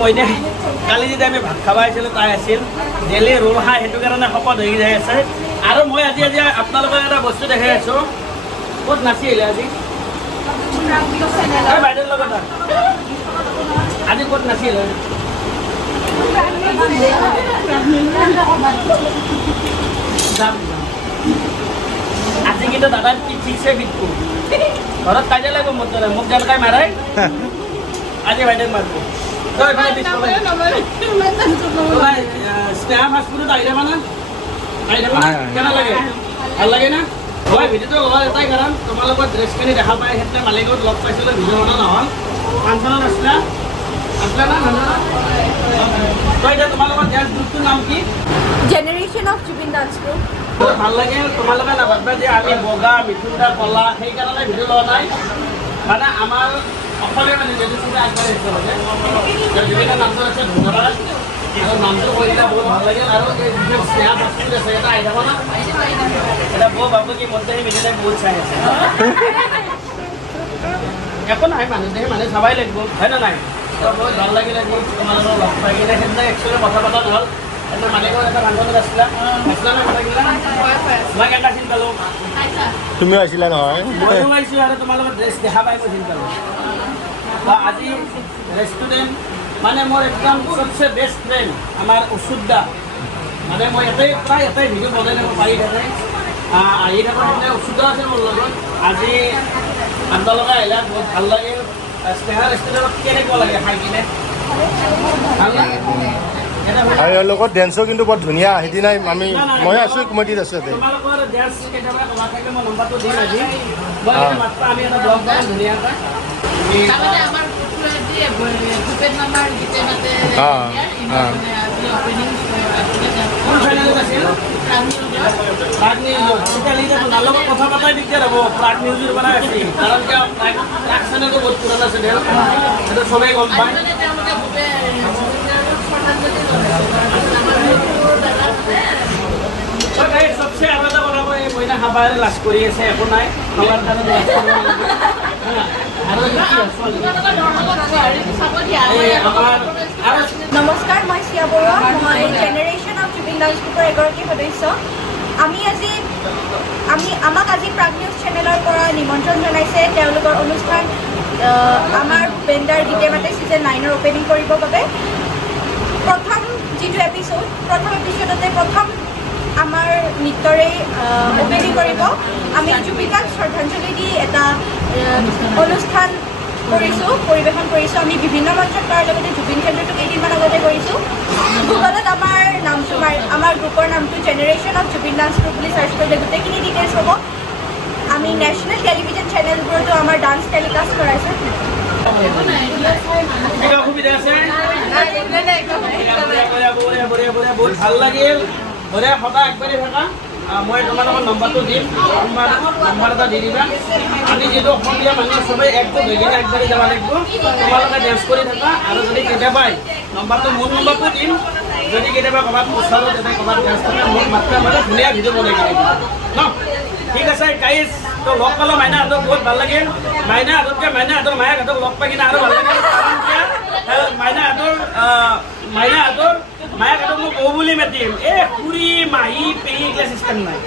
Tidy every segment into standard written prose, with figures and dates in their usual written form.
মইনা কালি যেতিয়া আমি ভাত খাব আহিছিলোঁ তাই আছিল ডেইলি ৰোল খাই সেইটো কাৰণে শকত হৈ যাই আছে আৰু মই আজি আপোনালোকক এটা বস্তু দেখাই আছোঁ ক'ত নাচি আহিলে আজি বাইদেউৰ লগত আজি ক'ত নাছিল যাম আজি কিন্তু দাদা ঠিকছে বিকো ঘৰত কাজিয়া লাগিব মোক যেনেকাই মাৰাই আজি বাইদেউক মাৰিব স্নেহা ফাষ্ট ফুডত আহি যাবা না কেনে লাগে ভাল লাগে না হয় ভিডিঅ'টো লোৱাৰ এটাই কাৰণ তোমালোকৰ ড্ৰেছখিনি দেখা পাই সেইদিনা মালিকত লগ পাইছিলোঁ ভিডিঅ' বনোৱা নহ'ল ফাংচনত আছিলা না তই এতিয়া তোমালোকৰ ড্ৰেছ গ্ৰুপটোৰ নাম কি generation of Zubeen dance group ভাল লাগে তোমালোকে নাভাবিবা যে আমি বগা মিঠুনদা কলা সেইকাৰণে ভিডিঅ' লোৱা নাই মানে আমাৰ অসমীয়া মানে জেনেৰেশ্যনে আগবাঢ়িছে জুবিনৰ নামটো আছে ধুমৰাজ আৰু নামটো কৰিলে বহুত ভাল লাগিল আৰু এই যিটো স্নেহা বস্তু আছে এটা আহি যাব না এটা বৌ বাবু কি মধ্যে মিলিলে বহুত চাই আছে একো নাই মানুহ চাবাই লাগিব হয় না নাই বহুত ভাল লাগিলে তোমালোকৰ লগ পাই কিনে সেইদিনা একচুৱেলি কথা পতা নহ'ল এটা মালিকৰ এটা বান্ধৱত আছিলা না কথাগিলা মই কেনেকুৱা চিন পালোঁ তুমিও আছিলা নহয় ময়ো আহিছোঁ আৰু তোমালোকৰ ড্ৰেছ দেখা পাই মই চিন পালোঁ আজি ৰেষ্টুৰেণ্ট মানে মোৰ একদম চবচে বেষ্ট ফ্ৰেণ্ড আমাৰ উচুদ্দা মানে মই প্ৰায় এটাই ভিডিঅ' বনাই থাকোঁ পাৰি থাকে আহি থাকোঁ সেইদিনা উচুদ্দা আছিল মোৰ লগত আজি আপোনালোকে আহিলে বহুত ভাল লাগিল স্নেহা ৰেষ্টুৰেণ্টত কেনেকুৱা লাগে খাই কিনে ভাল লাগে আৰু ইয়াৰ লগত ডেন্সো কিন্তু বৰ ধুনীয়া সেইদিনাই মই আছোঁ কমিটিত আছোঁ ইয়াতে তোমালোকৰ ডেন্স কেতিয়াবা ক'বা থাকে মই নম্বৰটো দিম আজি মই মাত্ৰ আমি এটা ব্লগ বনাম ধুনীয়াকৈ কথা পতাই দিগদাৰ হ'ব প্ৰাগ নিউজৰ বনাই আছে কাৰণ প্ৰাগ চেনেলটো বহুত পুৰণা চেনেল সেইটো চবেই গম পায় চবচে আৰু এটা কথা কয় এই মইনা খাবাৰ লাজ কৰি আছে একো নাই খাবাৰ কাৰণে নমস্কাৰ মই চিয়া বৰুৱা মই জেনেৰেশ্যন অফ জুবিন ডান্স গ্ৰুপৰ এগৰাকী সদস্য আমাক আজি প্ৰাগ নিউজ চেনেলৰ পৰা নিমন্ত্ৰণ জনাইছে তেওঁলোকৰ অনুষ্ঠান আমাৰ ভূপেন্দাৰ গীতে মাতে ছিজন 9ৰ অপেনিং কৰিবৰ বাবে প্ৰথম যিটো এপিছ'ডতে প্ৰথম আমাৰ নৃত্যৰে অপেনিং কৰিব আমি জুবিকাক শ্ৰদ্ধাঞ্জলি দি এটা অনুষ্ঠান পৰিৱেশন কৰিছোঁ আমি বিভিন্ন মঞ্চত কৰাৰ লগতে জুবিন কেন্দ্ৰটো কেইদিনমান আগতে কৰিছোঁ গুগলত আমাৰ গ্ৰুপৰ নামটো generation of Zubeen dance group বুলি চাৰ্চ কৰিলে গোটেইখিনি ডিটেইলছ হ'ব আমি নেশ্যনেল টেলিভিজন চেনেলবোৰতো আমাৰ ডান্স টেলিকাষ্ট কৰাইছোঁ অসুবিধা আছে বহুত ভাল লাগিল সদায় আগবাঢ়ি থাকা মই তোমালোকৰ নম্বৰটো দিম নম্বৰ এটা দি দিবা আমি যিটো অসমীয়া মানুহ চবেই একগোট হৈ কিনে আগবাঢ়ি যাব লাগিব তোমালোকে ডেন্স কৰি থাকা আৰু যদি কেতিয়াবাই নম্বৰটো মোৰ নম্বৰটো দিম যদি কেতিয়াবা ক'ৰবাত ওচৰত তেতিয়া ক'ৰবাত ডেন্স থাকে মোক মাত্ৰ মানে ধুনীয়া ভিডিঅ' বনাই কিনে ন ঠিক আছে গাইজ তো লগ পালোঁ মাইনাহঁতক বহুত ভাল লাগিল মাইনাহঁততকৈ মাইনাহঁতৰ মায়েকহঁতক লগ পাই কিনে আৰু ভাল লাগিল কাৰণ মাইনাহঁতৰ মায়েকহঁতক মই বৌ বুলি মাতিম এই খুৰী মাহী পেহী এইগিলা চিষ্টেম নাই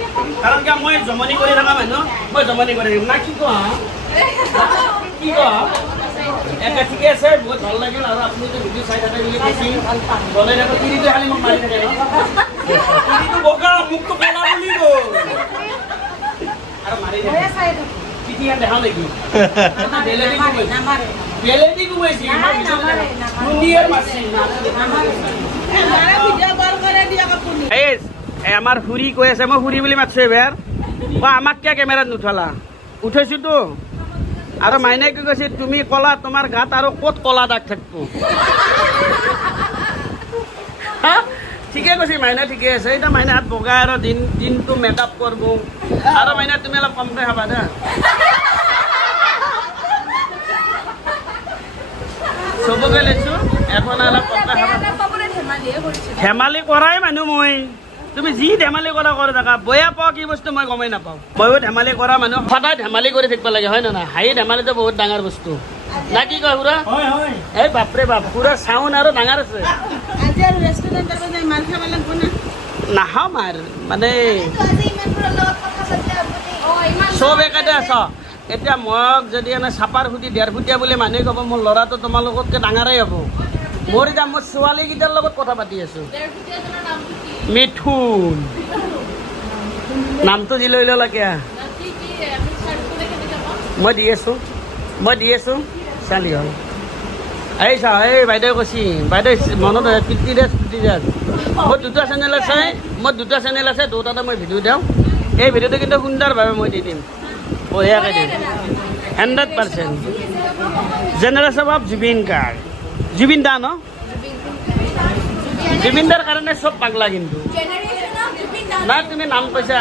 কাৰণ কিয় মই জমনি কৰি থকা মানুহ মই জমনি কৰি থাকিম না কি কোৱা একে ঠিকে আছে বহুত ভাল লাগিল আৰু আপুনি যে ভিডিঅ' চাই থাকে বুলি কৈছি বনাই থাকোঁ তিৰিটো খালি মোক মাৰি থাকে ন তিৰিটো বগা মুখটো ক'লা বুলি গ'ল আৰু মাৰি থাকে পিঠিয়া দেখাওঁ নেকি বেলেদি ঘুমাইছি আমাৰ খুৰী কৈ আছে মই খুৰী বুলি মাতিছোঁ এবাৰ আমাক কিয় কেমেৰাত নুঠালা উঠাইছোতো আৰু মাইনাই কি কৈছে তুমি ক'লা তোমাৰ গাত আৰু ক'ত ক'লা দাগ থাকিব ঠিকে কৈছে মাইনা ঠিকে আছে এতিয়া মাইনা হাত বগা আৰু দিনটো মেকআপ কৰিব আৰু মাইনা তুমি অলপ কমকৈ খাবা দে চবকে লৈছোঁ এখন অলপ কমকৈ খাবা ধেমালি কৰাই মানুহ মই তুমি যি ধেমালি কৰা কৰি থাকা বেয়া পাওঁ কি বস্তু মই গমেই নাপাওঁ ময়ো ধেমালি কৰা মানুহ সদায় ধেমালি কৰি থাকিব লাগে হয় নে নহয় হাঁহি ধেমালিটো বহুত ডাঙৰ বস্তু না কি কয় পুৰা এই বাপৰে বাপ পুৰা চাউণ্ড আৰু ডাঙৰ আছে আজি আৰু ৰেষ্টুৰেণ্টৰ পৰা মাৰ খাব লাগিব না নাখাওঁ মাৰ মানে আজি ইমানবোৰৰ লগত কথা পাতিলে আপুনি ইমান চব একেতে আছ এতিয়া মোক যদি এনে চাপাৰ সুধি 1.5 ফুটীয়া বুলি মানুহে ক'ব মোৰ ল'ৰাটো তোমালোকতকৈ ডাঙৰেই হ'ব মোৰ এতিয়া মোৰ ছোৱালীকেইটাৰ লগত কথা পাতি আছোঁ মিথুন নামটো দি লৈ ল'লাকে মই দি আছোঁ চালি হ'ল এই চা এই বাইদেউ কৈছি বাইদেউ মনত কীৰ্তিৰাজ মোৰ দুটা চেনেল আছে দুটাতে মই ভিডিঅ' দিওঁ এই ভিডিঅ'টো কিন্তু সুন্দৰভাৱে মই দি দিম বঢ়িয়াকৈ দিম 100% জেনেৰেশ্যন অফ জুবিন গাৰ্গ জুবিন দা ন জুবিন দাৰ কাৰণে চব পাগলা কিন্তু জেনেৰেশ্যন অফ জুবিন দা না তুমি নাম কৈছা